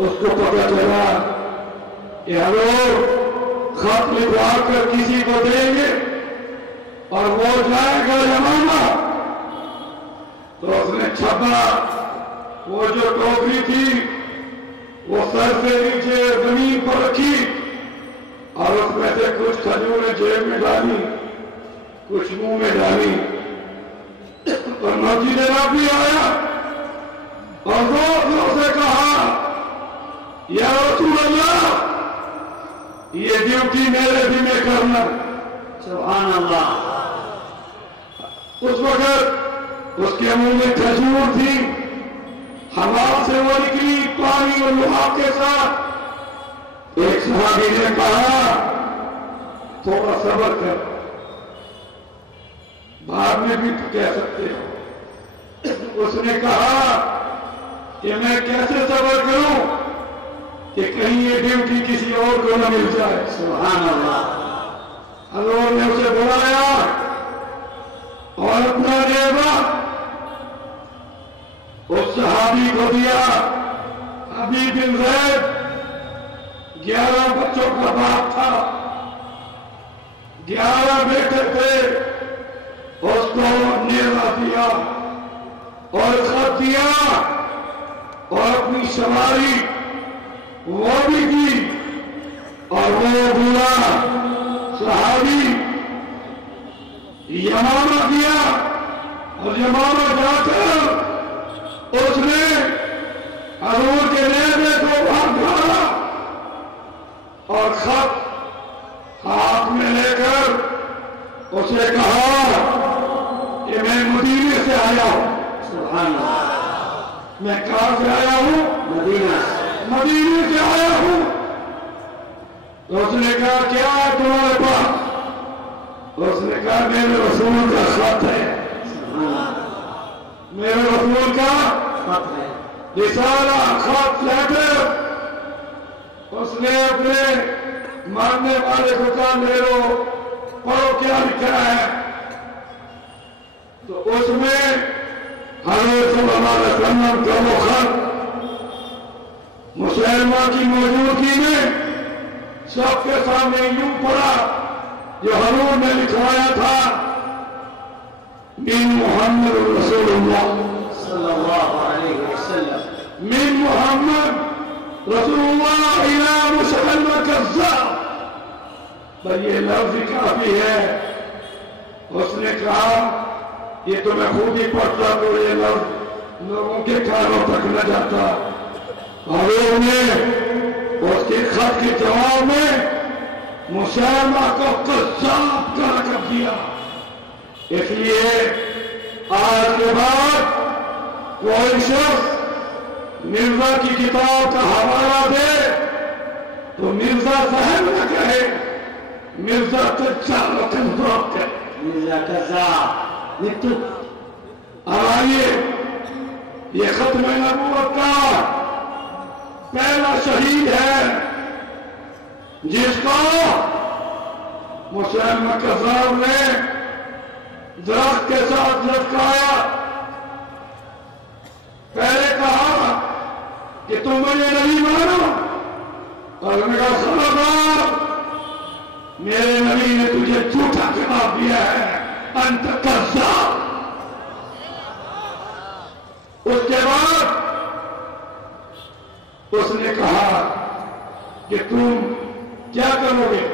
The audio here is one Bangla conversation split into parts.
उसको पता चला कि हजूर खत लिखवा कर किसी को देंगे और वो जाएगा यमामा। तो उसने छपा, वो जो टोकरी थी वो सर से नीचे जमीन पर रखी और उसमें से कुछ खजूरें जेब में डाली, कुछ मुंह में डाली। तो मस्जिद नबी आया और जोर से कहा, या रसूल अल्लाह, ये ड्यूटी मेरे भी में करना। सुभान अल्लाह। उस वक्त उसके मुंह में खजूर थी, हवा से वो निकली पानी और लुहाब के साथ। एक सहाबी ने कहा, थोड़ा सब्र कर, बाद में भी तो कह सकते हो। उसने कहा कि मैं कैसे सब्र करूं कि कहीं ये ड्यूटी किसी और को न मिल जाए। सुभान अल्लाह। हजूर ने उसे बुलाया और अपना नेवा उस सहाबी को दिया। हबीब बिन ज़ैद 11 बच्चों का बाप था, 11 बेटे थे। उसको नेवा दिया और खत दिया और अपनी सवारी वो भी दी और वो बुला सहाबी यमामा किया और यमामा जाकर उसने हजूर के नेज़े को भाग डाला और खत हाथ में लेकर उसे कहा कि मैं मदीने से आया हूं। सुभान अल्लाह। मैं कहां से आया हूं? मदीना। मदीने से आया हूं। तो उसने कहा, क्या है तुम्हारे पास? तो उसने कहा, मेरे रसूल का खत है। मेरे रसूल का खत है। रिसाला, खत, लेटर। उसने अपने मानने वाले को कहा, ले लो, पढ़ो क्या लिखा है। तो उसमें हज़रत सल्लल्लाहु अलैहि वसल्लम का वो खत मुसलमा की मौजूदगी में सबके सामने यूं पड़ा जो हजूर ने लिखवाया था, मिन मुहम्मद रसूलुल्लाह सल्लल्लाहु अलैहि वसल्लम। मिन मुहम्मद रसूलुल्लाह इला मुसलमा कज़्ज़ाब। भाई ये लफ्ज़ काफी है। उसने कहा, ये तो मैं खुद ही पढ़ता तो ये लफ्ज़ लोगों के कानों तक न जाता। हजूर ने उसके खत के जवाब में मुसलमा को कज़्ज़ाब का लक़ब दिया। इसलिए आज के बाद कोई शख्स मिर्जा की किताब का हवाला दे तो मिर्जा साहब न कहे, मिर्जा कज़्ज़ाब कहे। मिर्जा कज़्ज़ाब नित्तु। आइए, ये खत्म नबूवत का पहला शहीद है जिसको मुसलमा कज़्ज़ाब ने दरख्त के साथ लटकाया। पहले कहा कि तुम मुझे नहीं मानो, और मैंने कहा खबरदार, मेरे नबी ने तुझे झूठा जवाब दिया है, अंत कज़्ज़ाब। उसके बाद उसने कहा कि तुम क्या करोगे?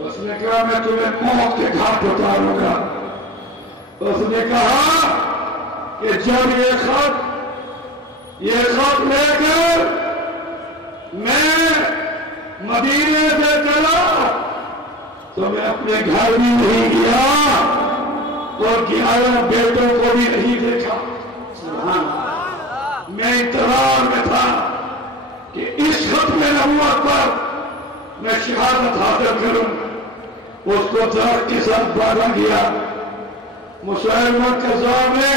उसने कहा, मैं तुम्हें मौत के घाट उतारूंगा। उसने कहा कि जब ये खत लेकर मैं मदीने से चला तो मैं अपने घर भी नहीं गया और 11 बेटों को भी नहीं देखा। मैं इंतजार में था कि इस खत्म नबूवत पर मैं शहादत हासिल करूं। उसको दरख्त के साथ बांधा गया। मुसलमा कज़्ज़ाब ने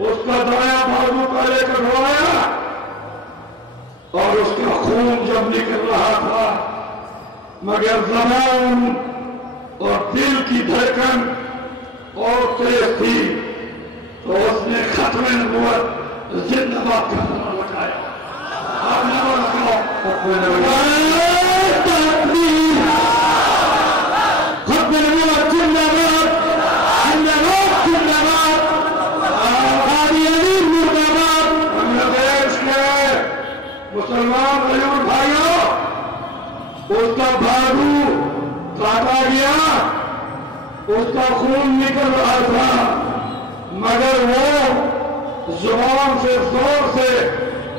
उसका दायां बाजू पहले कटवाया और उसका खून जब निकल रहा था, मगर ज़बान और दिल की धड़कन और तेज थी, तो उसने खत्म नबूवत जिंदाबाद का नारा लगाया। मुसलमान भाइयों भाइयों, उसका भालू काटा गया, उसका खून निकल रहा था, मगर वो जुबान से जोर से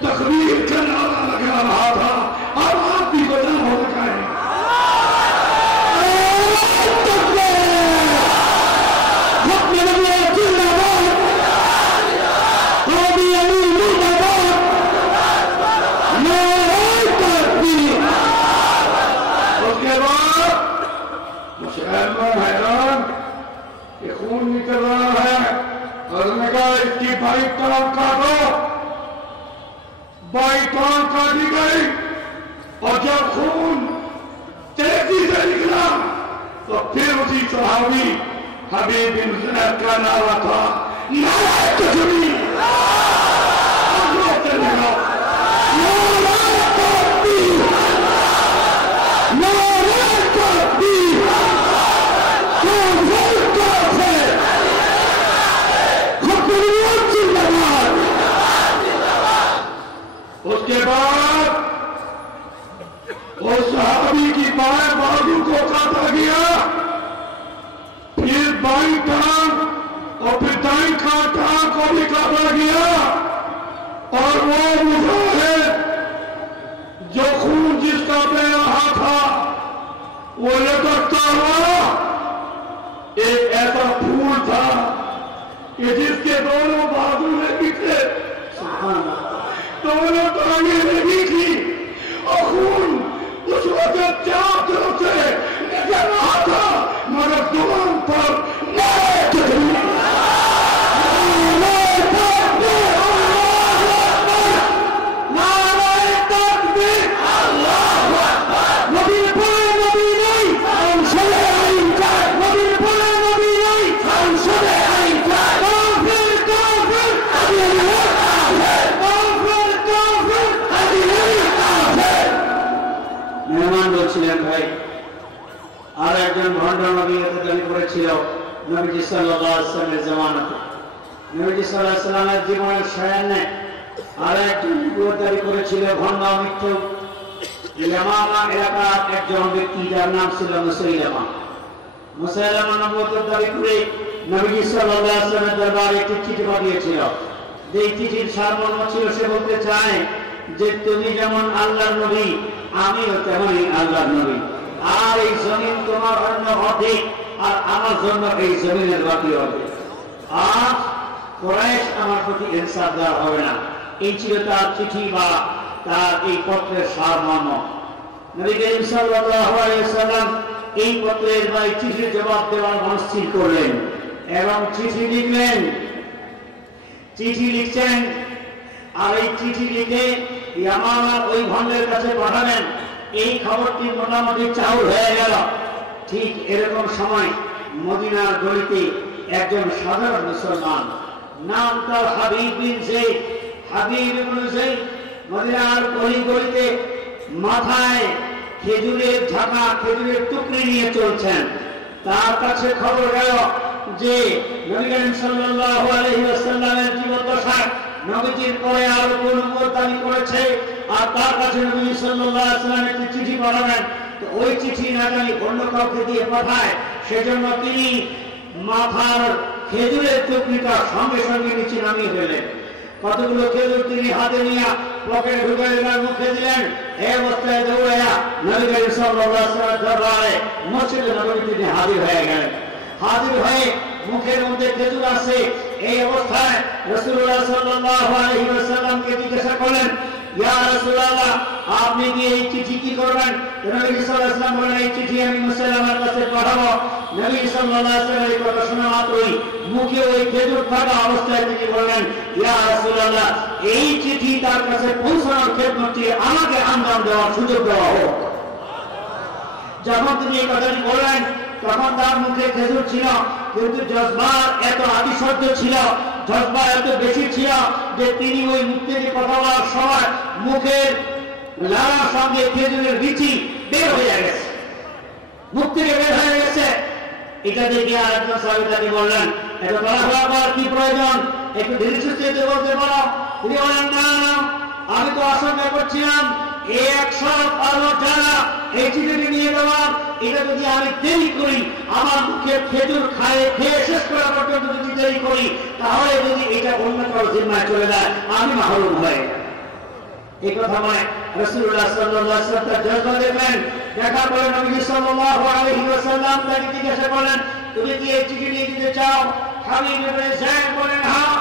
तकबीर का नारा लगा रहा था। अब आप भी बदल हो रखा है। उसके बाद मुसलमान हैरान कि खून निकल रहा है और उसने कहा इसकी बाई टांग काटो। बाई टांग काटी गई और जब खून तेजी से निकला तो फिर उसी सहाबी हबीब बिन ज़ैद का नारा था, नारे तकबीर, उसके बाद उस सहाबी की बाएं बाजू को काटा गया, फिर बाईं टांग और फिर दाईं टांग को भी काटा गया और वो मुजाहिद जो खून जिसका बह रहा था वो लटकता हुआ एक ऐसा फूल था कि जिसके दोनों बाजू में निकले, दोनों टांगें लगी थी और खून उस वक्त चारों तरफ से निकल रहा था, मगर जुबान पर नारे तकबीर, नारे तकबीर, अल्लाहु अकबर, नबी बोले नबी नहीं, हम सुने आई का, नबी बोले नबी नहीं, हम सुने आई का, काफिर काफिर, अभी नहीं काफिर, काफिर, अभी नहीं काफिर। মেহমান বলছিলেন ভাই, আর একজন ভণ্ড নবী হতে দাবি করেছিল নবীজি সাল্লাল্লাহু আলাইহি ওয়াসাল্লামের জামানাতে। নবীজি সাল্লাল্লাহু আলাইহি ওয়াসাল্লামের জীবনের সায়ান্নে আর একজন নবী দাবি করেছিল ভণ্ড মিথ্যুক ইয়ামামা এলাকার একজন ব্যক্তি, যার নাম ছিল মুসাইলামা। মুসাইলামা নবুয়তের দাবি করে নবীজি সাল্লাল্লাহু আলাইহি ওয়াসাল্লামের দরবারে একটি চিঠি পাঠিয়েছিল। যে চিঠির সারমর্ম ছিল, সে বলতে চায় যে তুমি যেমন আল্লাহর নবী, আমিও তেমনই আল্লাহর নবী, আর এই জমিন তোমার জন্য অধিক আর আমার জন্য এই জমিনের বাকি হবে। আর কুরাইশ আমার প্রতি ইনসাফ দেওয়া হবে না। এই ছিল তার চিঠি বা তার এই পত্রের সারমর্ম। নবী করিম সাল্লাল্লাহু আলাইহি ওয়াসাল্লাম এই পত্রের বা এই চিঠির জবাব দেওয়ার মনস্থির করলেন এবং চিঠি লিখলেন। চিঠি লিখছেন আর এই চিঠি লিখে ইয়ামামা ওই ভণ্ডের কাছে পাঠালেন। এই খবরটি মোটামুটি চাউর হয়ে গেল। ঠিক এরকম সময় মদিনার গলিতে একজন সাধারণ মুসলমান, নাম তার হাবিব বিন যায়েদ, হাবিব ইবনে যায়েদ, মদিনার গলিতে মাথায় খেজুরের ঝাঁকা, খেজুরের টুকরি নিয়ে চলছেন। তার কাছে খবর গেল যে নবী করিম সাল্লাল্লাহু আলাইহি ওয়াসাল্লামের জীবদ্দশায় নবীজির পরে আরো কোন নবুয়ত দাবি করেছে, আর তার কাছে নবী সাল্লাল্লাহু আলাইহি ওয়াসাল্লাম একটি চিঠি পাঠাবেন। তো ওই চিঠি না জানি অন্য কাউকে দিয়ে পাঠায়, সেজন্য তিনি মাথার খেজুরের টুকরিটা সঙ্গে সঙ্গে নিচে নামিয়ে ফেলেন। কতগুলো খেজুর তিনি হাতে নিয়ে পকেটে ঢুকে দিলেন, মুখে দিলেন। এই অবস্থায় দৌড়াইয়া নবী করিম সাল্লাল্লাহু আলাইহি ওয়াসাল্লামের দরবারে মসজিদে নববী তিনি হাজির হয়ে গেলেন। হাজির হয়ে মুখের মধ্যে খেজুর আছে। এই অবস্থায় রাসূলুল্লাহ সাল্লাল্লাহু আলাইহি ওয়াসাল্লামকে জিজ্ঞাসা করলেন, ইয়া রাসূলুল্লাহ, আপনি কি এই চিঠি কি করবেন? নবী সাল্লাল্লাহু আলাইহি ওয়াসাল্লাম বললেন, এই চিঠি আমি মুসাইলামার কাছে পাঠাবো। নবী সাল্লাল্লাহু আলাইহি ওয়াসাল্লাম এই কথা শোনা মাত্রই মুখে ওই খেজুর থাকা অবস্থায় তিনি বললেন, ইয়া রাসূলুল্লাহ, এই চিঠি তার কাছে পৌঁছানোর খেদমতটি আমাকে আঞ্জাম দেওয়ার সুযোগ দেওয়া হোক। যখন তিনি এই কথাটি বললেন, তখন তার মুখে খেজুর ছিল, কিন্তু জজবার এত আতিশয্য ছিল, জজবা এত বেশি ছিল যে তিনি ওই মুখ থেকে কথা বলার সময় মুখের লালার সঙ্গে খেজুরের বিচি বের হয়ে গেছে, মুখ থেকে বের হয়ে গেছে। এটা দেখে আর একজন সাহাবী তাকে বললেন, এত তাড়াহুড়া করার কি প্রয়োজন, একটু ধীরে সুস্থে বলতে পারো। তিনি বলেন, না না, আমি তো আশঙ্কা করছিলাম এই 100 পালক যারা এই চিঠিটি নিয়ে দেওয়ার, এটা যদি আমি দেরি করি, আমার মুখে খেজুর খেয়ে শেষ করা পর্যন্ত যদি দেরি করি, তাহলে যদি এটা অন্য কারো জিম্মায় চলে যায়, আমি মাহরুম হয়ে যাব। এই কথা বলে রাসূলুল্লাহ সাল্লাল্লাহু আলাইহি ওয়াসাল্লাম তার জন্য দেখলেন। দেখা করে নবী সাল্লাল্লাহু আলাইহি ওয়াসাল্লাম তাকে জিজ্ঞাসা করলেন, তুমি কি এই চিঠি নিয়ে দিতে চাও? হাবিব ইবনে যায়েদ বলেন, হ্যাঁ,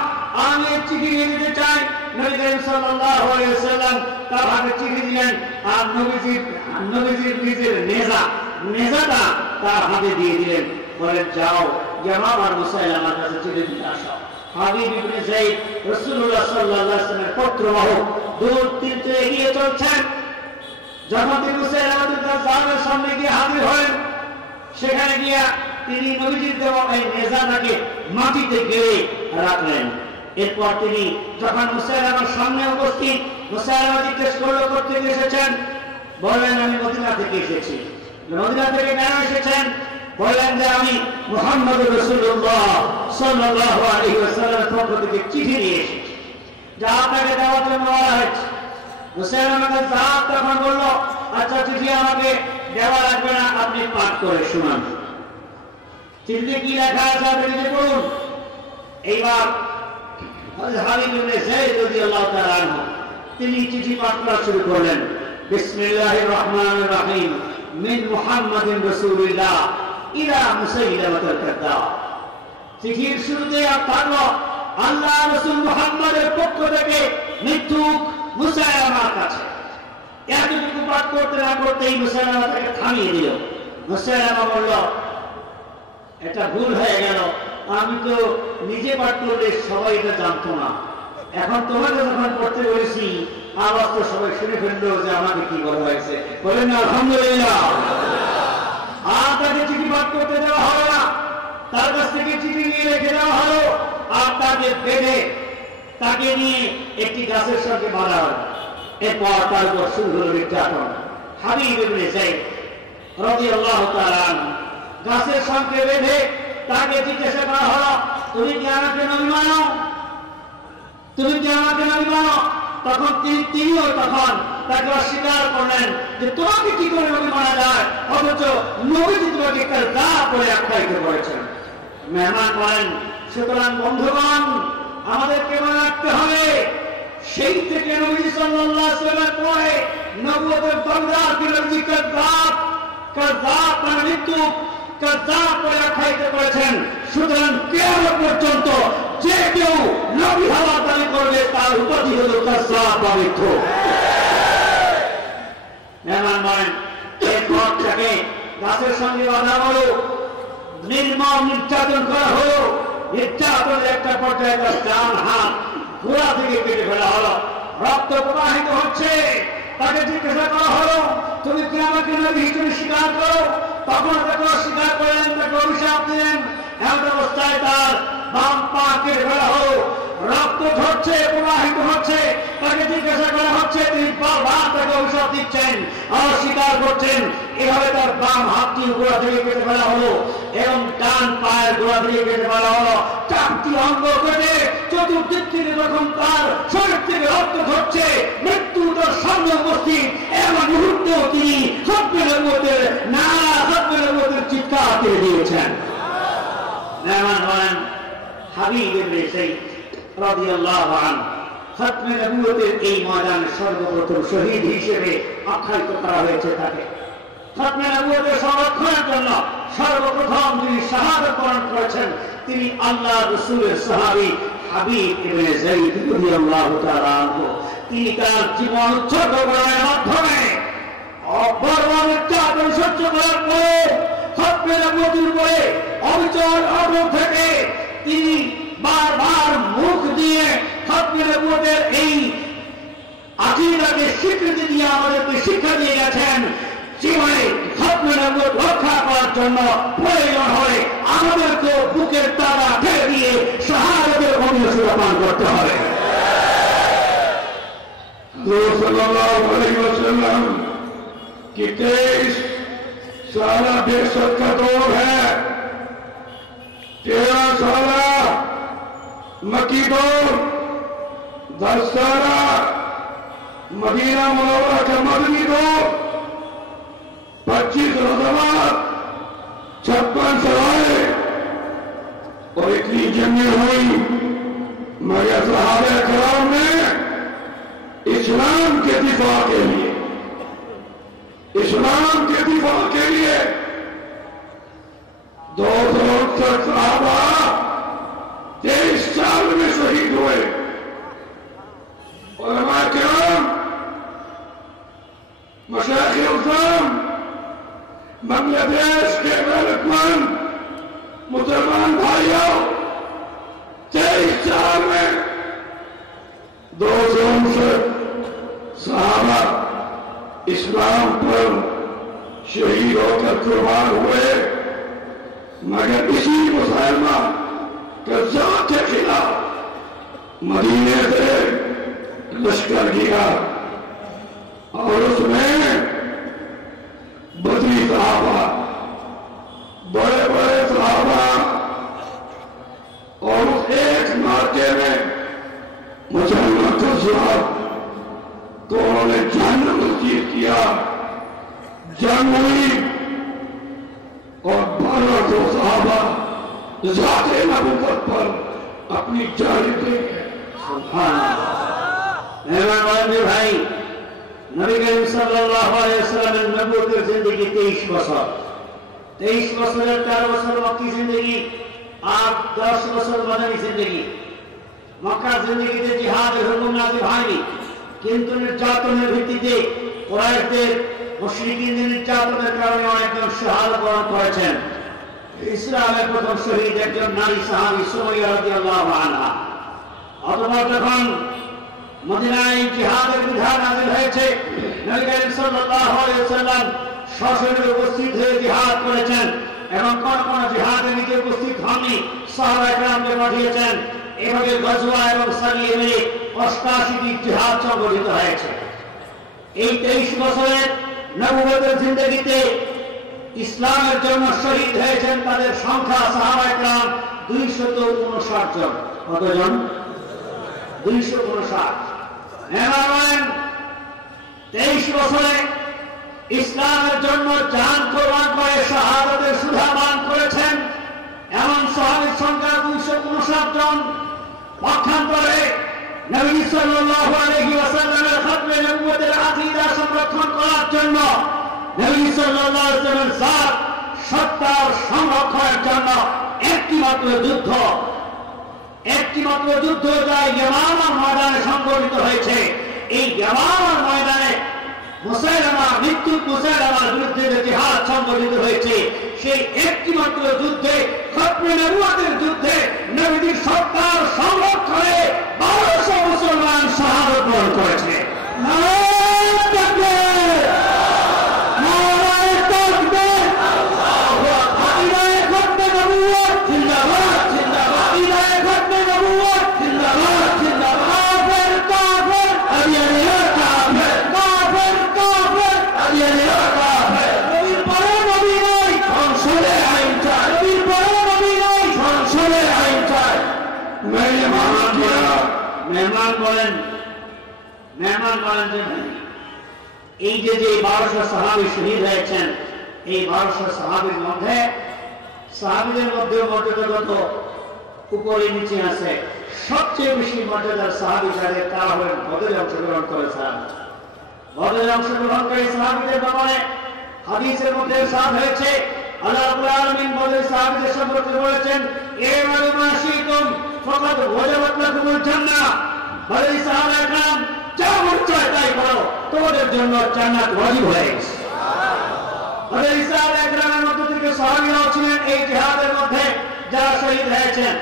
আমি এই চিঠি নিয়ে দিতে চাই। নবী করিম সাল্লাল্লাহু আলাইহি ওয়াসাল্লাম তার হাতে চিঠি দিলেন, আর নবীজির নিজের নেজাটা তার হাতে দিয়ে দিলেন। বলেন, যাও ইয়ামাম আর মুসাইলামার কাছে চিঠি দিয়ে আসো। হাবিব ইবনে যায়েদ রাসূলুল্লাহ সাল্লাল্লাহু আলাইহি ওয়াসাল্লামের পত্রবাহক দূর তীরে এগিয়ে চলছেন। যখন তিনি মুসাইলামার কাছে সামনে গিয়ে হাজির হলেন, সেখানে গিয়া তিনি নবীজির দেওয়া এই নেজাটাকে মাটিতে গেড়ে রাখলেন। এরপর তিনি যখন মুসাইলামার সামনে উপস্থিত, মুসাইলামা জিজ্ঞেস করলো, কোথা থেকে এসেছেন? বললেন, আমি মদিনা থেকে এসেছি। মদিনা থেকে কেন এসেছেন? বললেন যে আমি মুহাম্মদ রাসূলুল্লাহ সাল্লাল্লাহু আলাইহি ওয়াসাল্লামের পক্ষ থেকে চিঠি নিয়ে এসেছি, যা আপনাকে দেওয়ার জন্য বলা হয়েছে। মুসাইলামা তখন বলল, আচ্ছা, চিঠি আমাকে দেওয়া লাগবে না, আপনি পাঠ করে শুনান। চিঠিতে কি লেখা আছে আপনি নিজে পড়ুন। এইবার হাবিব ইবনে যায়েদ রাদিয়াল্লাহু তাআলা আনহু তিনি চিঠি পাঠ করা শুরু করলেন। বিসমিল্লাহির রহমানির রহিম, মিন মুহাম্মাদিন রাসূলিল্লাহ ইলা মুসাইলামাতুল কাযযাব। চিঠির শুরুতে থাকলো আল্লাহ রাসূল মুহাম্মাদের পক্ষ থেকে মিথ্যুক মুসাইলামার কাছে। এতটুকু পাঠ করতে না করতেই মুসাইলামা তাকে থামিয়ে দিল। মুসাইলামা বলল, এটা ভুল হয়ে গেল, আমি তো নিজে পাঠ করলে সবাই এটা জানতো না, এখন তোমাকে যখন পড়তে বলেছি আওয়াজ তো সবাই শুনে ফেললো যে আমাকে কি বলা হয়েছে। বলেন আলহামদুলিল্লাহ। আর তাকে চিঠি পাঠ করতে দেওয়া হলো না, তার কাছ থেকে চিঠি নিয়ে রেখে দেওয়া হলো, আর তাকে বেঁধে তাকে নিয়ে একটি গাছের সঙ্গে বাঁধা হলো। এরপর তার উপর শুরু হলো নির্যাতন। হাবিব ইবনে যায়েদ রাদিয়াল্লাহু তাআলা গাছের সঙ্গে বেঁধে তাকে জিজ্ঞাসা করা হলো, তুমি কি আমাকে নবী মানো? তুমি কি আমাকে নবী মানো? তখন তিনিও তখন তাকে অস্বীকার করলেন যে তোমাকে কি করে নবী মানা যায়, অথচ নবীজি তোমাকে কাযযাব বলে আখ্যায়িত করেছেন। মেহমান বলেন, সুতরাং বন্ধুগণ, আমাদেরকে মনে রাখতে হবে, সেই থেকে নবী সাল্লাল্লাহু আলাইহি ওয়াসাল্লামের পরে নবুয়তের দরজা নবীজি কাযযাব মানে মৃত্যুক কাযযাব বলে আখ্যায়িত করেছেন। সুতরাং কিয়ামত পর্যন্ত যে কেউ নবী হওয়ার দাবি করবে তার উপাধি হলো কাযযাব বা মিথ্যুক। মেহমান বলেন, এরপর তাকে গাছের সঙ্গে বাঁধা হলো, নির্মম নির্যাতন করা হলো। নির্যাতনের একটা পর্যায়ে তার ডান হাত গোড়া থেকে কেটে ফেলা হলো, রক্ত প্রবাহিত হচ্ছে। তাকে জিজ্ঞাসা করা হলো, তুমি কি আমাকে নবী হিসেবে স্বীকার করো? তখন তাকে অস্বীকার করলেন, তাকে অভিশাপ দিলেন। এমন অবস্থায় তার বাম পা কেটে ফেলা হলো, রক্ত ঝরছে, প্রবাহিত হচ্ছে। তাকে জিজ্ঞাসা করা হচ্ছে, তিনি বারবার তাকে অভিশাপ দিচ্ছেন, অস্বীকার করছেন। এভাবে তার বাম হাতটি গোড়া থেকে কেটে ফেলা হলো এবং ডান পায়ের গোড়া থেকে কেটে ফেলা হলো। চারটি অঙ্গ কেটে চতুর্দিক থেকে যখন তার শরীর থেকে রক্ত ঝরছে, মৃত্যু তার সামনে উপস্থিত, এমন মুহূর্তেও তিনি সত্যের মধ্যে চিৎকার করে দিয়েছেন। মেহমান বলেন, হাবিব ইবনে যায়েদ রাদিয়াল্লাহু আনহু খাতমে নবুয়তের এই ময়দানে সর্বপ্রথম শহীদ হিসেবে আখ্যায়িত করা হয়েছে। তাকে খাতমে নবুয়তের সংরক্ষণের জন্য সর্বপ্রথম যিনি শাহাদাত বরণ করেছেন তিনি আল্লাহ রাসূলের সাহাবী হাবিব ইবনে যায়েদ রাদিয়াল্লাহু তাআলা আনহু। তিনি তার জীবন উৎসর্গ করার মাধ্যমে বর্বর নির্যাতন সহ্য করার পর খাতমে নবুয়তের উপরে অবিচল অটল থেকে তিনি বারবার মুখ দিয়ে খাতমে নবুয়তের এই আকীদাকে স্বীকৃতি দিয়ে আমাদেরকে শিক্ষা দিয়ে গেছেন। জীবনে খাতমে নবুয়ত রক্ষা করার জন্য প্রয়োজন হয় আমাদেরকে বুকের তালা ঠেলে দিয়ে শাহাদাতের অমৃত পান করতে হবে। हुज़ूर सल्लल्लाहु अलैहि वसल्लम की 23 साला बेशत का दौर है। 13 साला मक्की दौर, 10 साला मदीना मुनव्वरा का मदनी दौर, 25 ग़ज़वात, 56 सराए और इतनी जंगें हुई, मगर सहाबा किराम ने इस्लाम के दिफा के लिए, इस्लाम के दिफा के लिए 268 सहाबा 23 साल में शहीद हुए। उलमा किराम, मशाइख़ इस्लाम, बांग्लादेश के गैरतमंद मुसलमान भाइयों, 23 साल में 259 सहाबा इस्लाम पर शहीद होकर कुर्बान हुए। मगर इसी मुसलमा कज़्ज़ाब के खिलाफ मदीने से लश्कर गिरा और उसमें बदरी सहाबा, बड़े बड़े सहाबा, और उस एक मार्के में मुसलमान कज़्ज़ाब तो उन्होंने जहन्नम नसीब किया। जंग हुई और 1200 सहाबा ज़ाते नबुव्वत पर अपनी जान दे गए। सुभान अल्लाह। भाई, नबी करीम सल्लल्लाहु अलैहि वसल्लम ने नबूवतेर जिंदगी 23 বছর, 23 বছরের 13 বছর মক্কি जिंदगी আর 10 বছর মদনী जिंदगी। মক্কা জিন্দেগিতে জিহাদের হুকুম নাযিল হয়নি, কিন্তু নির্যাতনের ভিত্তিতে কুরাইশদের মুশরিকিনদের নির্যাতনের কারণে অনেকজন শাহাদাত বরণ করেছেন। ইসলামের প্রথম শহীদ একজন নারী সাহাবী সুমাইয়া রাদিয়াল্লাহু আনহা। অতঃপর যখন মদিনায় জিহাদের বিধান নাযিল হয়েছে, নবী করিম সাল্লাল্লাহু আলাইহি ওয়াসাল্লাম সশরীরে উপস্থিত হয়ে জিহাদ করেছেন এবং কোন কোন জিহাদে নিজে উপস্থিত হননি, সাহাবায়ে কেরামকে পাঠিয়েছেন। এভাবে গজওয়া এবং সারিয়ে মিলে 88টি জিহাদ সংগঠিত হয়েছে। এই 23 বছরের নবুয়তের জিন্দেগিতে ইসলামের জন্য শহীদ হয়েছেন তাদের সংখ্যা সাহাবায়ে কেরাম 259 জন। কতজন? 259। এমন 23 বছরে ইসলামের জন্য জান কোরবান করে শাহাদাতের সুধা পান করেছেন এমন সাহাবীর সংখ্যা 259 জন। পক্ষান্তরে নবী সাল্লাল্লাহু আলাইহি ওয়াসাল্লামের খাতমে নবুয়তের আকীদা সংরক্ষণ করার জন্য, নবী সাল্লাল্লাহু আলাইহি ওয়াসাল্লামের জাত সত্তার সংরক্ষণের জন্য একটি মাত্র যুদ্ধ যা ইয়ামামার ময়দানে সংঘটিত হয়েছে। এই ইয়ামামার ময়দানে মুসাইলামার বিরুদ্ধে যে জিহাদ সংঘটিত হয়েছে, সেই একটি মাত্র যুদ্ধে খাতমে নবুয়তের যুদ্ধে নবীর সত্তার সংরক্ষণে 1200 মুসলমান শাহাদাত বরণ করেছে। নারায়ে তাকবীর, নারায়ে তাকবীর, আল্লাহু আকবার। ইলায়ে খাতমে নবুয়ত জিন্দাবাদ, জিন্দাবাদ। ইলায়ে খাতমে নবুয়ত জিন্দাবাদ, জিন্দাবাদ। কাফের কাফের আলিয়া কাফের, কাফের কাফের আলিয়া কাফের। নবীর পরে নবী নাই, সংসদের আইন চাই। নবীর পরে নবী নাই, সংসদের আইন চাই। মেহমান বলেন যে এই যে 1200 সাহাবী শহীদ হয়েছেন, এই 1200 সাহাবীর মধ্যে সাহাবীদের মধ্যে মর্যাদাগত উপরে নিচে আছে। সবচেয়ে বেশি মর্যাদার সাহাবী যাদের তারা হলেন বদরে অংশগ্রহণ করেছেন। বদরে অংশগ্রহণকারী সাহাবীদের ব্যাপারে হাদিসের মধ্যে ইরশাদ হয়েছে, আল্লাহ রাব্বুল আলামিন বদরের সাহাবীদের সম্পর্কে বলেছেন, ইমালু মা শিতুম ফাকাদ ওয়াজাবাত লাকুমুল জান্নাহ। বদরের সাহাবায়ে কেরাম যা মন চায় তাই করো, তোমাদের জন্য জান্নাত ওয়াজিব হয়ে গেছে। বদরের সাহাবায়ে কেরামের মধ্য থেকে সাহাবীরাও ছিলেন এই জিহাদের মধ্যে যারা শহীদ হয়েছেন।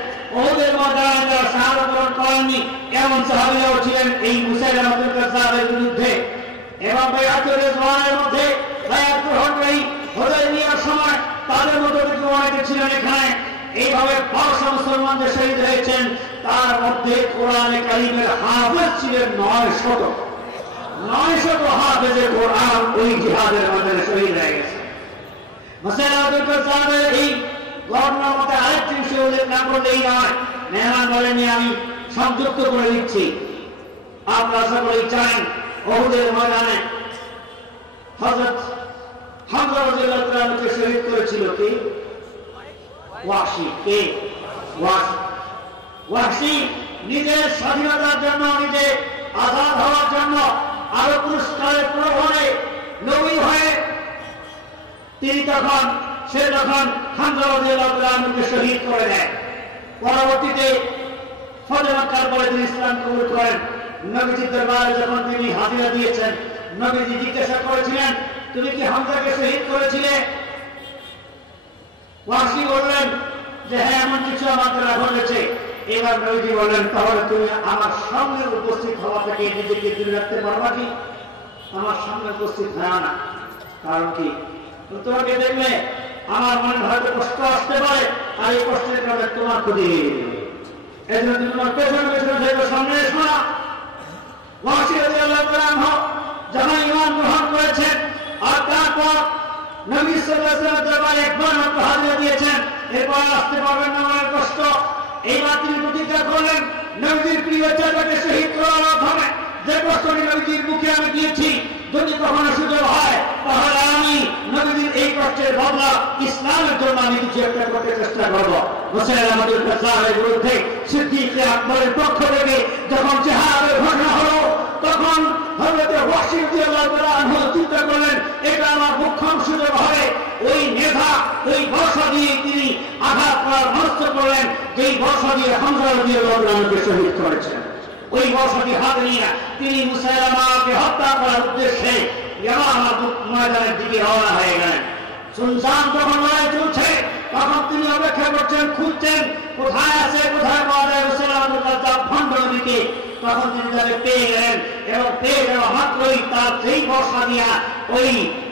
ওদের ময়দানে যারা শাহাদাত বরণ করেননি এমন সাহাবীরাও ছিলেন এই মুসাইলামাতুল কাযযাবের বিরুদ্ধে। এবং বায়াতুর রিজওয়ানের মধ্যে বায়াত গ্রহণকারী হুদায়বিয়ার সময় তাদের মধ্যে থেকে অনেকে ছিলেন এখানে। এইভাবে 1200 মুসলমান যে শহীদ হয়েছেন তার মধ্যে কোরআনে কারীমের হাফেজ ছিলেন 900। 900 হাফেজে কোরআন ওই জিহাদের মধ্যে শহীদ হয়ে গেছে। মুসাইলামাতুল কাজ্জাবের এই ঘটনার মধ্যে আরেকটি বিষয় উল্লেখ না করলেই নয়। মেহমান বলেনি আমি সংযুক্ত করে দিচ্ছি। আপনারা সকলেই জানেন উহুদের ময়দানে হযরত হামজা রাদিয়াল্লাহু তাআলাকে শহীদ করেছিল কে? ওয়াহশী। কে? ওয়াহশী নিজের স্বাধীনতার জন্য, নিজে আজাদ হওয়ার জন্য আরো পুরস্কারের প্রলোভনে নবী হয়ে সে তখন হামজা রাদিয়াল্লাহু তাআলাকে শহীদ করে দেয়। পরবর্তীতে ফতহ মক্কার পরে তিনি ইসলাম কবুল করেন। নবীজির দরবারে যখন তিনি হাজিরা দিয়েছেন, নবীজি জিজ্ঞাসা করেছিলেন তুমি কি হামজাকে শহীদ করেছিলে? ওয়াহশী বললেন যে হ্যাঁ, এমন কিছু আমার দ্বারা ঘটেছে। এবার নবীজি বললেন তাহলে তুমি আমার সামনে উপস্থিত হওয়া থেকে নিজেকে দূরে রাখতে পারবা কি? আমার সামনে উপস্থিত হয় না। কারণ কি? তোমাকে দেখলে আমার মনে হয়তো কষ্ট আসতে পারে, আর এই কষ্টের কারণে তোমার ক্ষতি হয়ে যাবে। এই জন্য তুমি তোমার পেছনে থেকে সামনে এসো না। ওয়াহশী রাদিয়াল্লাহু তাআলা আনহু যখন ঈমান গ্রহণ করেছেন আর তারপর নবী সাল্লাল্লাহু আলাইহি ওয়াসাল্লাম দরবারে একবার মাত্র হাজিরা দিয়েছেন, এরপর আসতে পারবেন না, আমার কষ্ট। এইবার তিনি প্রতিজ্ঞা করলেন নবীর প্রিয় চাচাকে শহীদ করার মাধ্যমে যে কষ্টটি নবীর মুখে আমি দিয়েছি, যদি কখনো সুযোগ হয় তাহলে আমি নবীর এই কষ্টের বদলা ইসলামের জন্য আমি কিছু একটা করতে চেষ্টা করব। মুসাইলামাতুল কাজ্জাবের বিরুদ্ধে সিদ্দিক আকবরের পক্ষ থেকে যখন জিহাদের ঘোষণা হলো, তখন হযরত ওয়াহশী রাদিয়াল্লাহু তাআলা আনহু চিন্তা করলেন এটা আমার মুখ্যম সুযোগ হবে। ওই মেধা, ওই বর্ষা দিয়ে তিনি আঘাত করার মনস্থ করলেন, যেই বর্ষা দিয়ে হামজা রাদিয়াল্লাহু তাআলাকে শহীদ করেছেন। ওই বর্ষাটি হাতে নিয়ে তিনি মুসাইলামাকে হত্যা করার উদ্দেশ্যে ইয়ামামা ময়দানের দিকে রওনা হয়ে গেলেন। শুনশান যখন লড়াই চলছে, তখন তিনি অপেক্ষা করছেন, খুঁজছেন কোথায় আছে, কোথায় পাওয়া যায় মুসাইলামাতুল কাজ্জাব ভণ্ড নবীকে। তখন তিনি তাকে পেয়ে গেলেন এবং পেয়ে যাওয়া মাত্রই তার সেই বর্ষা দিয়া ওই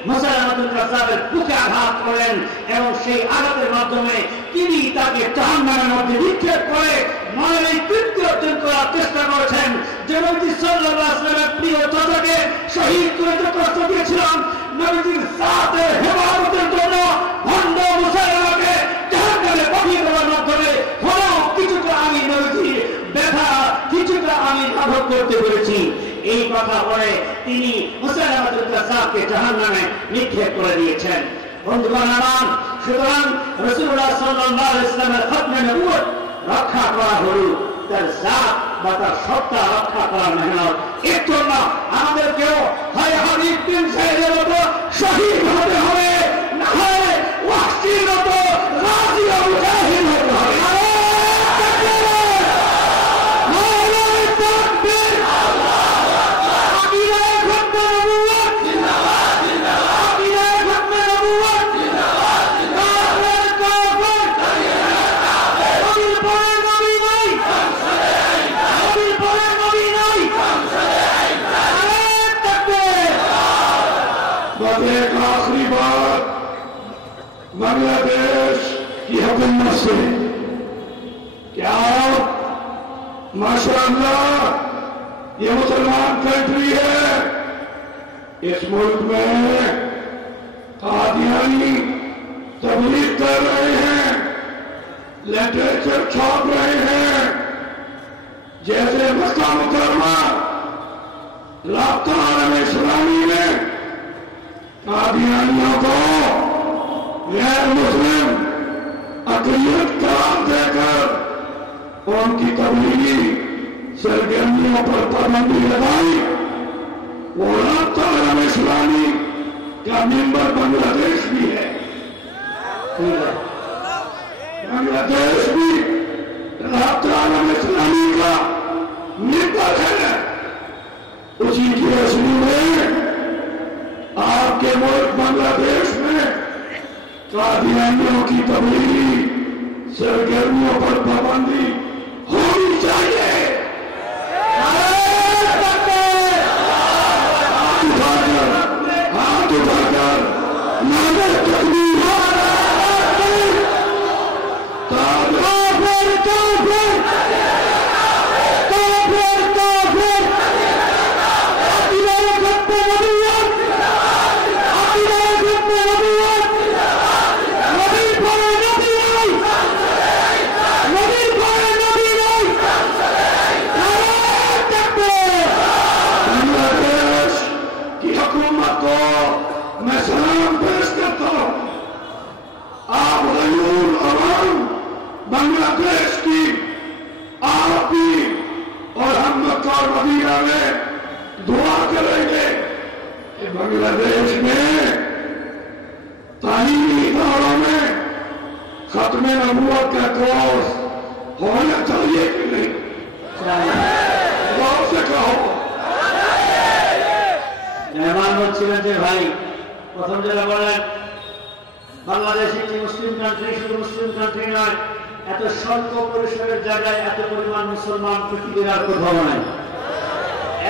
মুসাইলামাতুল কাজ্জাবের বুকে আঘাত করলেন এবং সেই আঘাতের মাধ্যমে তিনি তাকে জাহান্নামের মধ্যে নিক্ষেপ করে মনের তৃপ্তি অর্জন করার চেষ্টা করেছেন। যে নবী সাল্লাল্লাহু আলাইহি ওয়াসাল্লামের প্রিয় চাচাকে শহীদ করে যে কষ্ট দিয়েছিলাম, নবীজির জাতের হেফাজতের জন্য ভণ্ড মুসাইলামাকে জাহান্নামে পাঠিয়ে দেওয়ার মাধ্যমে হলো কিছুটা আমি নবীজির ব্যথা, কিছুটা আমি লাঘব করতে পেরেছি। এই কথা বলে তিনি মুসাইলামাতুল কাজ্জাবকে জাহান্নামে নিক্ষেপ করে দিয়েছেন। বন্ধুগণ আমার, সুতরাং রাসূলুল্লাহ সাল্লাল্লাহু আলাইহি ওয়াসাল্লামের খতমে নবুয়ত রক্ষা করা হলো তার জাত বা তার সত্তা রক্ষা করার মেহনত। এর জন্য আমাদেরকেও হয় হাবিব বিন যায়েদের মতো শহীদ হতে হবে, না হয় ওয়াহশীর মতো গাজী ও মুজাহিদ হতে হবে। एक आखिरी बात बांग्लादेश की हुकूमत से, क्या माशाअल्लाह ये मुसलमान कंट्री है, इस मुल्क में कादियानी तबलीग कर रहे हैं, लिटरेचर छाप रहे हैं, जैसे मक्का मुकर्रमा राब्ता आलम इस्लामी में कादियानियों को गैर मुस्लिम अक़लियत करार देकर उनकी तबलीगी सरगर्मियों पर पाबंदी लगाई। वो राब्ता आलम इस्लामी का मेंबर बांग्लादेश भी है, बांग्लादेश भी राब्ता आलम इस्लामी का मेंबर है। उसी की रस्मी में आपके मुल्क बांग्लादेश में कादियानियों की तबलीगी सरगर्मियों पर पाबंदी होनी चाहिए। हाथ उठाकर नारे तकबीर, काफिर काफिर काफिर काफिर को मैं सलाम पेश करता हूं। आप गयूर अवाम बांग्लादेश की आप भी और हम मक्का और मदीना में दुआ करेंगे कि बांग्लादेश में तालीमी इदारों में खत्मे नबूवत का कोर्स होना चाहिए कि नहीं? गौर से कहो। मेहमान বলছিলেন যে ভাই প্রথম যেটা বলেন বাংলাদেশ একটি মুসলিম কান্ট্রি, শুধু মুসলিম কান্ট্রি নয়, এত স্বল্প পরিসরের জায়গায় এত পরিমাণ মুসলমান পৃথিবীর আর কোথাও নাই।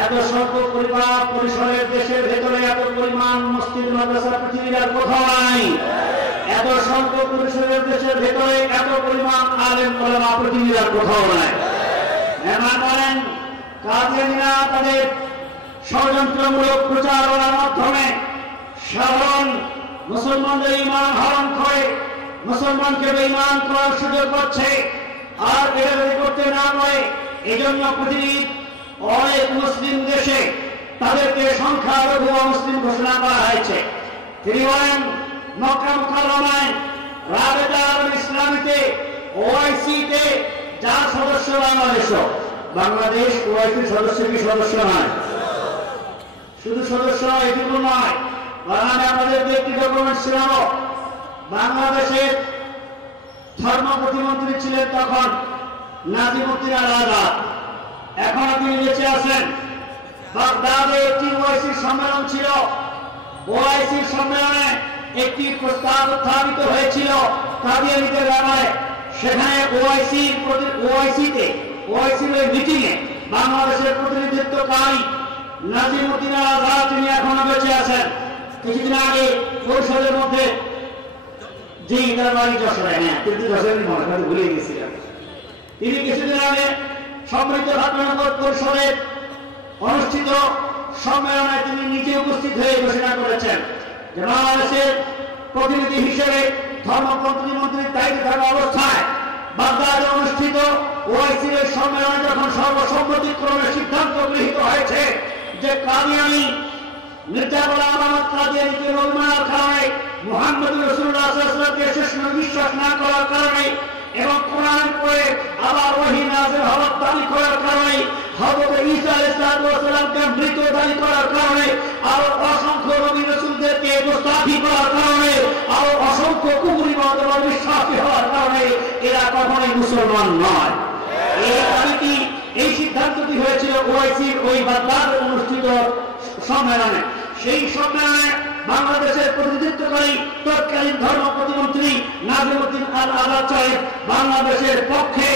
এত স্বল্প পরিসরের দেশের ভেতরে এত পরিমাণ মসজিদ মাদ্রাসা পৃথিবীর আর কোথাও নাই। এত স্বল্প পরিসরের দেশের ভেতরে এত পরিমাণ আলেম ওলামা পৃথিবীর আর কোথাও নাই। মেহমান বলেন কাদিয়ানীরা তাদের ষড়যন্ত্রমূলক প্রচারণার মাধ্যমে সাধারণ মুসলমানদের ঈমান হরণ করে মুসলমানকে বেঈমান করার সুযোগ পাচ্ছে। আর এটা যদি করতে না পারে, এই জন্য পৃথিবীর অনেক মুসলিম দেশে তাদেরকে সংখ্যালঘু মুসলিম ঘোষণা করা হয়েছে। তিনি বলেন মক্কা মুকাররমায় রাবেতা আল ইসলামীতে ওআইসিতে যার সদস্য বাংলাদেশ ওআইসির সদস্য কি সদস্য নয়? শুধু সদস্য এটুকু নয়, বরং আমাদের একটি ডকুমেন্ট ছিল। বাংলাদেশের ধর্ম প্রতিমন্ত্রী ছিলেন তখন নাজিমুদ্দিন আল আজাদ, এখনো তিনি বেঁচে আছেন। বাগদাদে একটি ওআইসির সম্মেলন ছিল। ওআইসির সম্মেলনে একটি প্রস্তাব উত্থাপিত হয়েছিল কাদিয়ানীদের ব্যাপারে। সেখানে ওআইসির মিটিংয়ে বাংলাদেশের প্রতিনিধিত্বকারী নাজিমুদ্দিন আল আজাদ তিনি এখনো বেঁচে আছেন। কিছুদিন আগে পরিষদের মধ্যে জি তার বাড়ি যশোরে, হ্যাঁ কিন্তু যশোরের মনে ভুলে গেছিলাম। তিনি কিছুদিন আগে সমৃদ্ধ ঘটনাগত পরিষদের অনুষ্ঠিত সম্মেলনে তিনি নিজে উপস্থিত হয়ে ঘোষণা করেছেন যে বাংলাদেশের প্রতিনিধি হিসেবে ধর্ম প্রতিমন্ত্রীর দায়িত্বে থাকা অবস্থায় বাগদাদে অনুষ্ঠিত ওআইসির সম্মেলনে যখন সর্বসম্মতিক্রমে সিদ্ধান্ত গৃহীত হয়েছে যে কাদিয়ানী মির্জা গোলাম আহমদ কাদিয়ানীকে অবমাননার কারণে মুহাম্মদ রাসূলুল্লাহ সাল্লাল্লাহু আলাইহি ওয়াসাল্লামকে শেষ বিশ্বাস না করার কারণে এবং কোরআন পড়ে আবার ওহী নাযিল হওয়ার দাবি করার কারণে, হযরত ঈসা আলাইহিস সালামকে মৃত দাবি করার কারণে, আরো অসংখ্য নবী রাসূলদেরকে মুস্তাফি করার কারণে, আরো অসংখ্য কুফরি মতবাদ বিশ্বাসী হওয়ার কারণে এরা কখনোই মুসলমান নয়। এই দাবিটি, এই সিদ্ধান্তটি হয়েছিল ওআইসির ওই বাগদাদে অনুষ্ঠিত সম্মেলনে। সেই সম্মেলনে বাংলাদেশের প্রতিনিধিত্বকারী তৎকালীন ধর্ম প্রতিমন্ত্রী নাজিমুদ্দিন আল আজাদ সাহেব বাংলাদেশের পক্ষে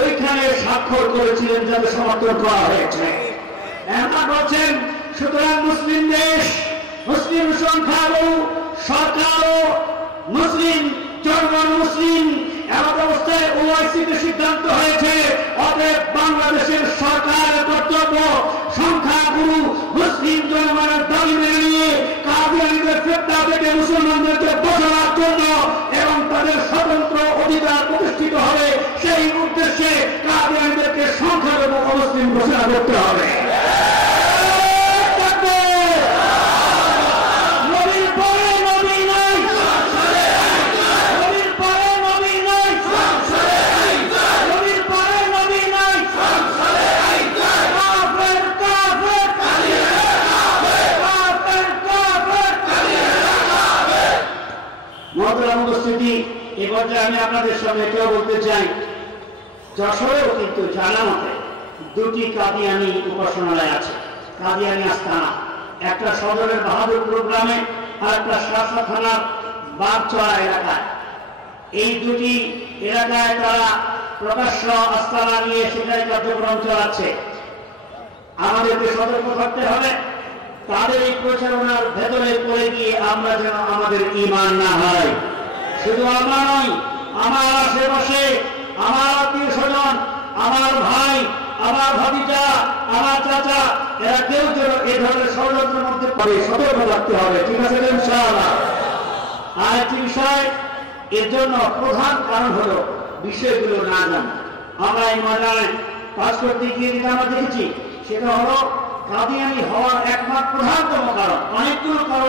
ওইখানে স্বাক্ষর করেছিলেন, যাতে সমর্থন করা হয়েছে। এখন বলছেন সুতরাং মুসলিম দেশ, মুসলিম সংখ্যালঘু সরকারও মুসলিম, জনগণ মুসলিম, এমন অবস্থায় ওআইসিতে সিদ্ধান্ত হয়েছে অতএব বাংলাদেশের সরকারের কর্তব্য সংখ্যাগুরু মুসলিম জনগণের দাবি মেনে নিয়ে কাদিয়ানীদের ফিতনা থেকে মুসলমানদেরকে বাঁচানোর জন্য এবং তাদের স্বতন্ত্র অধিকার প্রতিষ্ঠিত হবে সেই উদ্দেশ্যে কাদিয়ানীদেরকে সংখ্যালঘু অমুসলিম ঘোষণা করতে হবে। এ পর্যায়ে আমি আপনাদের সামনে এটাও বলতে চাই, যশোরেও কিন্তু জানা মতে দুটি কাদিয়ানী উপাসনালয় আছে, কাদিয়ানী আস্তানা। একটা সদরের বাহাদুরপুর গ্রামে আর একটা শাসা থানার বাগচড়া এলাকায়। এই দুটি এলাকায় তারা প্রকাশ্য আস্তানা নিয়ে সেখানে কার্যক্রম চালাচ্ছে। আমাদেরকে সতর্ক থাকতে হবে তাদের এই প্রচারণার ভেতরে পড়ে গিয়ে আমরা যেন আমাদের ঈমান না হয়। শুধু আমরা নয়, আমার আশেপাশে আমার আত্মীয় স্বজন, আমার ভাই, আমার ভাতিজা, আমার চাচা, এরা কেউ যেন এই ধরনের ষড়যন্ত্রের মধ্যে পড়ে সতর্ক থাকতে হবে। ঠিক আছে ইনশাআল্লাহ। আর একটি বিষয়, এর জন্য প্রধান কারণ হলো বিষয়গুলো না জানা। আমরা এই ময়দানে কাজ করতে গিয়ে যেটা আমরা দেখেছি সেটা হলো কাদিয়ানী হওয়ার একমাত্র প্রধানতম কারণ, অনেকগুলো কারণ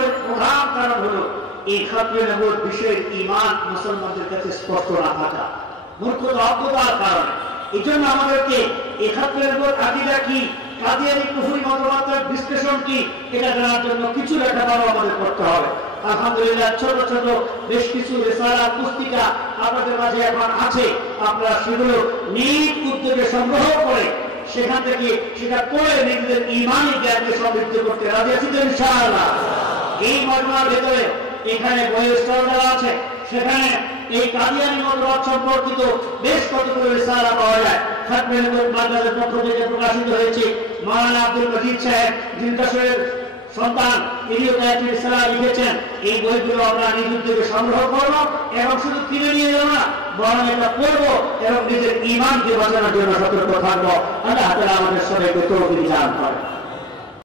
এই খাতরে নবুয়ত বিষয়ের ঈমান মুসলমানদের কাছে স্পষ্ট না থাকা, মূর্খতা অজ্ঞতার কারণে। এই জন্য আমাদেরকে এই খাতরে নবুয়ত আকীদা কি, কাদিয়ানী কুফরি মতবাদের বিশ্লেষণ কি, এটা জানার জন্য কিছু লেখাপড়া আমাদের করতে হবে। আলহামদুলিল্লাহ ছোট ছোট বেশ কিছু রিসালা পুস্তিকা আপনাদের মাঝে এখন আছে, আপনারা সেগুলো নিজ উদ্যোগে সংগ্রহ করে সেখান থেকে সেটা পড়ে নিজেদের ঈমানি জ্ঞানকে সমৃদ্ধ করতে রাজি আছি তো ইনশাআল্লাহ। এই মজমার ভেতরে এখানে বইয়ের স্টল দেওয়া আছে, সেখানে এই কাদিয়ানী মতবাদ সম্পর্কিত বেশ কতগুলো রিসালা পাওয়া যায়। খাতমে নবুয়ত মাদ্রাসার পক্ষ থেকে প্রকাশিত হয়েছে। মাওলানা আব্দুল মজিদ সাহেব জিন্দাসের সন্তান, তিনিও কয়েকটি রিসালা লিখেছেন। এই বইগুলো আমরা নিজ উদ্যোগে সংগ্রহ করবো এবং শুধু কিনে নিয়ে যাবো না, বরং এটা পড়বো এবং নিজের ঈমানকে বাঁচানোর জন্য সতর্ক থাকবো। আল্লাহ তাআলা আমাদের সবাইকে তৌফিক দান করেন।